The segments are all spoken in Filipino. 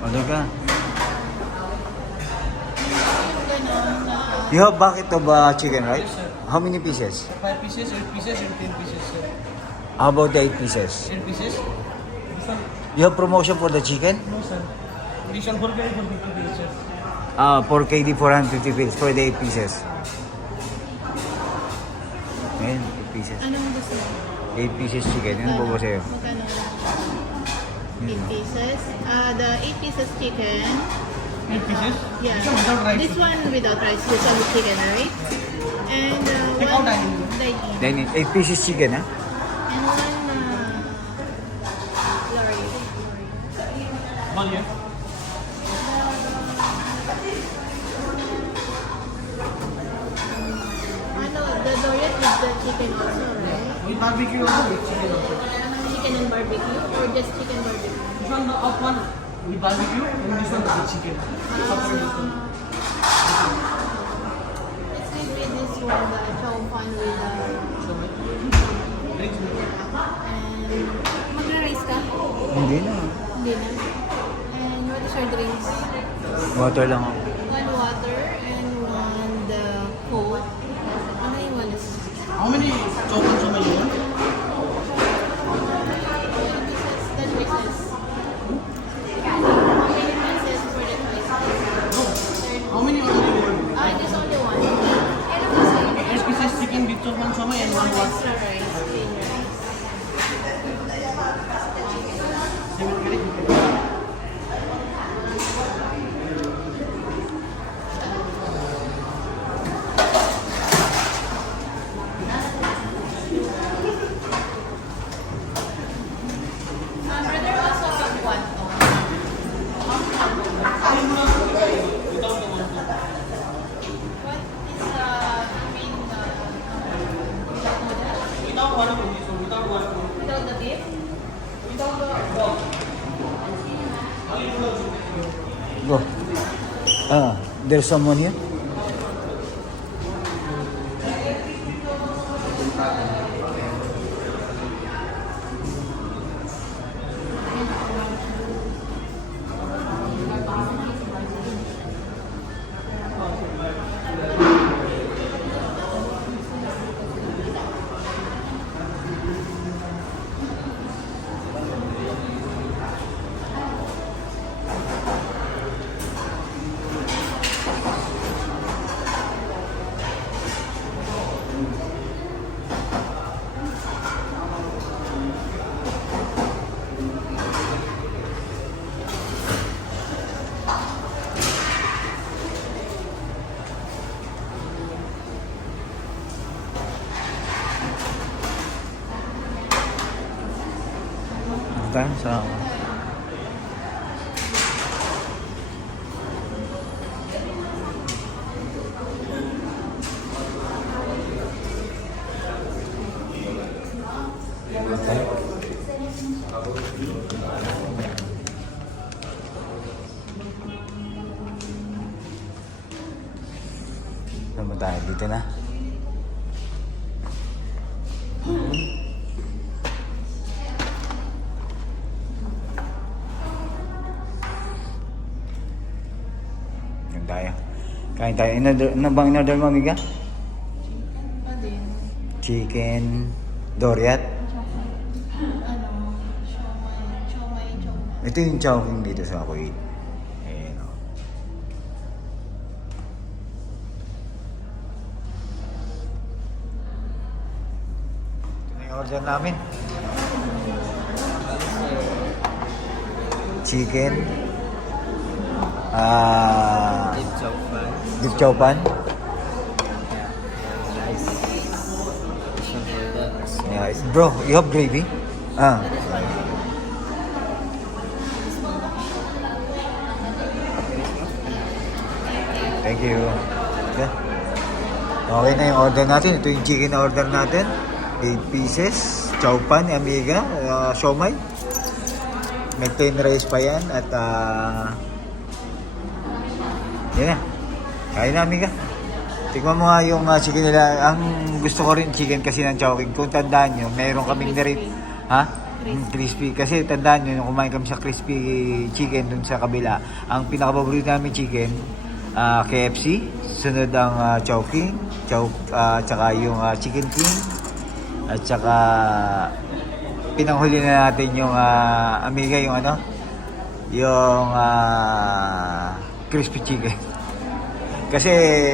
Order ka. Yung gano'n na... You have bucket of chicken, right? Yes, sir. How many pieces? 5 pieces, 8 pieces, and 10 pieces, sir. How about the 8 pieces? 10 pieces? This one, You have promotion for the chicken? no, sir. This one, 4 KD for 50 pieces, sir. 4KD 450 pills for the 8 pieces. Ayan, 8 pieces. Anong gusto mo? 8 pieces chicken. Ano ba sa'yo? Magkano? 8 pieces. The 8 pieces chicken. 8 pieces? Yeah. This one without rice. This one without rice. This one with chicken, right? And Take one out dining. Then dining. 8 pieces chicken, ha? And one lorry. One here. Ano, the Dorian with the chicken also, right? With barbecue also, with chicken also. Chicken and barbecue or just chicken barbecue? This one, the up one, with barbecue, and this one with chicken. Let's give me this one, the chow fan with So, drinks. and magra-rice ka? Hindi na. Hindi na. And what is your drinks? Water lang ako. One water and one the Coke. Ano yung one is? How many chocolate so many you want? 10 pieces. How many pieces for the rice? How many only you want? Just only one. 8 pieces chicken with chop and somai and one water. Extra rice, plain rice. 7 KD. Brother also have one. What is main Without one of this, without one. without the beef? Without the Go. There's someone here? Tayo sa... Saan ba tayo? Dito na. Yan tayo. Kain tayo. Ano bang in-order mo, amiga? Ano yun? Chicken Doriat. Ano? Siomai. Ito yung chowking dito sa Kuwait. Ayan o. Ito na yung order namin. Chicken. Beef chow pan. Yeah, bro, you have gravy? Thank you. Okay. Okay na yung order natin. Ito yung chicken na order natin. 8 pieces. Chow pan, amiga. Siomai. May plain rice pa yan. At yan na. Kain na, amiga. Tignan mo nga yung chicken nila. Ang gusto ko rin chicken kasi ng Chowking. Kung tandaan nyo, mayroon kaming narito. Ha? Crispy. Kasi tandaan nyo, nung kumain kami sa crispy chicken dun sa kabila, ang pinakapaborito namin chicken, KFC, sunod ang Chowking, tsaka yung Chicken King, at tsaka pinanghuli na natin yung Amiga, yung ano, yung crispy chicken. Kasi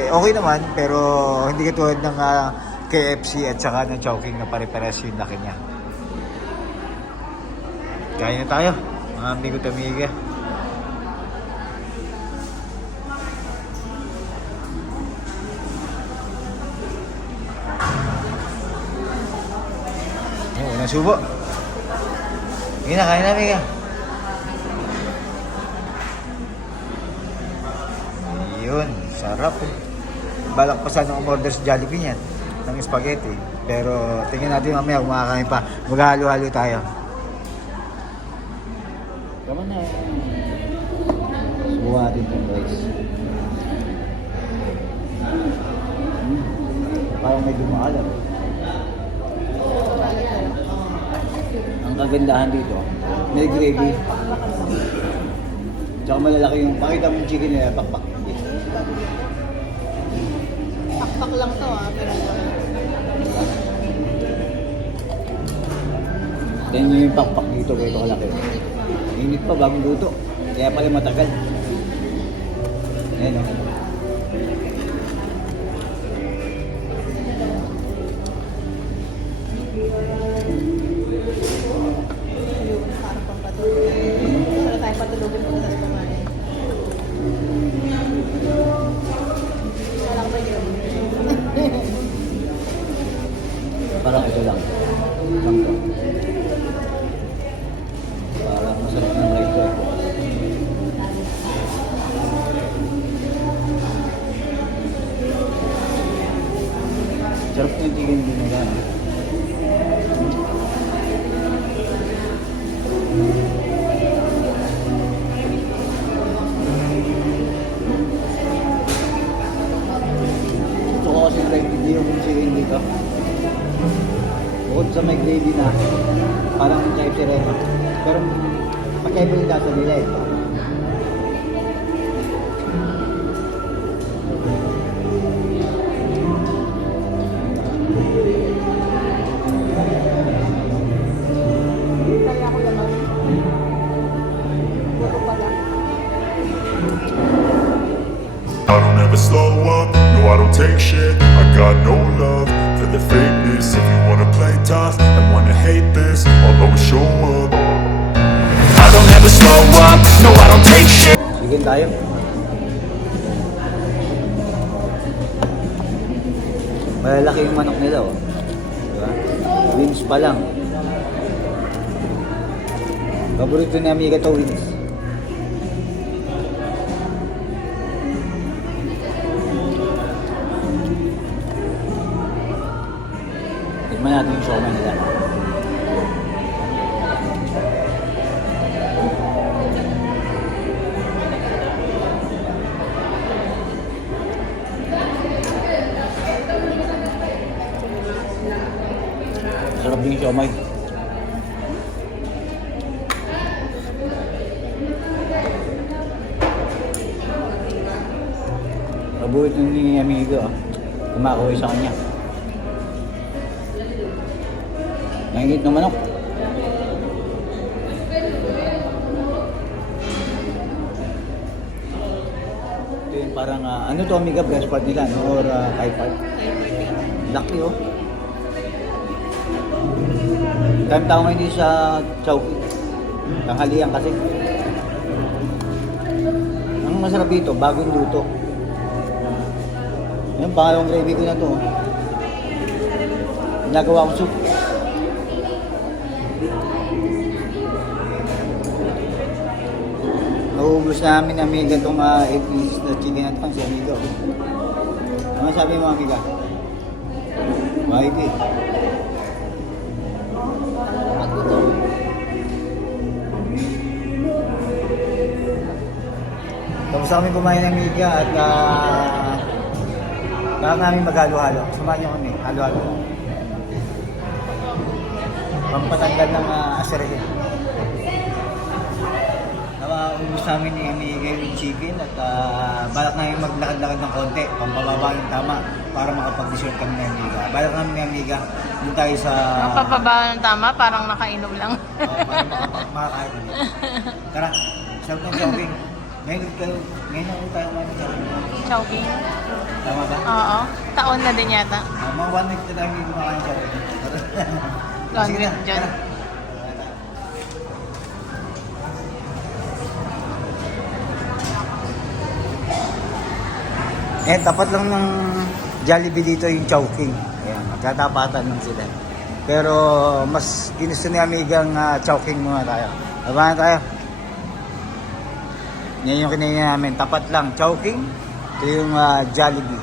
okay naman, pero hindi katulad ng KFC at saka ng Chowking na pare-pares yung laki niya. Kain na tayo, mga amigo Amiga. Oh, unang subo. Sige na, kain na, amiga. Yun, sarap. Balak pa sana umorder sa Jollibee niyan ng spaghetti. Pero tingnan natin mamaya kung makakain pa. Maghalo-halo tayo. Tama na. Subukan natin itong rice. Parang medyo maalam. Ang kagandahan dito, may gravy. Tsaka malalaki yung pakita mo yung chicken nila, pakpak. Pakpak lang to pero Then yung pakpak dito, ganito kalaki. Init pa, bagong luto. Kaya pala matagal. Ayan o. parang pampatulog. Para tayo patulogin pagkatapos kumain. Wala ka ba yun? Parang ito lang. Sampo. Parang masarap ng rice eh. Sarap ng chicken din nila. Gusto ko kasi hindi yung chicken dito. Bukod sa may gravy na, parang KFC rin. Pero pagkaiba yung lasa nila eh. Kaya ako naman. Buto pala. I don't ever slow up, no I don't take shit. I got no love for the fakeness. If you wanna play tough and wanna hate this, I'll always show up. I don't ever slow up, no I don't take shit. Sige tayo. Malalaki yung manok nila oh. Diba? Wings pa lang. Paborito ni Amiga to, wings. Tignan natin yung siomai nila. Sarap din yung siomai. Paborito ni Amiga kumakaway sa kanya. Nangingit ng manok. Ito yung parang, ano to Amiga, breast part nila, no? Or thigh part? Laki oh. Time tao ngayon din sa Chowking. Tanghalian kasi. Ang masarap dito, bagong luto. Yung pangalawang gravy ko na to. Nagawa kong soup. Nauubos namin Amiga itong 8 pieces na chicken at pang si Amiga. Ano sabi mo Amiga? Mahigit. Tapos kami kumain ng Amiga at baka namin maghalo-halo. Samahan niyo kami, halo-halo. pampatanggal ng asarahin. Ubus namin ni Amiga yung chicken at balak namin maglakad-lakad ng konti, pampababa yung tama para makapag-dessert kami ni Amiga. Balak namin ni Amiga, doon tayo sa... Mapapaba ng tama, parang nakainom lang. para makakain ulit. Tara, sarap ng shopping. Ngayon na tayo mga shopping. Chowking. Tama ba? Oo. Taon na din yata. Mga 1 week na tayo hindi kumakain shopping. Sige na, Dyan. tara. Tapat lang ng Jollibee dito yung Chowking. Ayan, magkatapatan lang sila. Pero mas ginusto ni Amigang Chowking muna tayo. Labanan tayo. Yan yung kinaya namin. Tapat lang, Chowking. Ito yung Jollibee.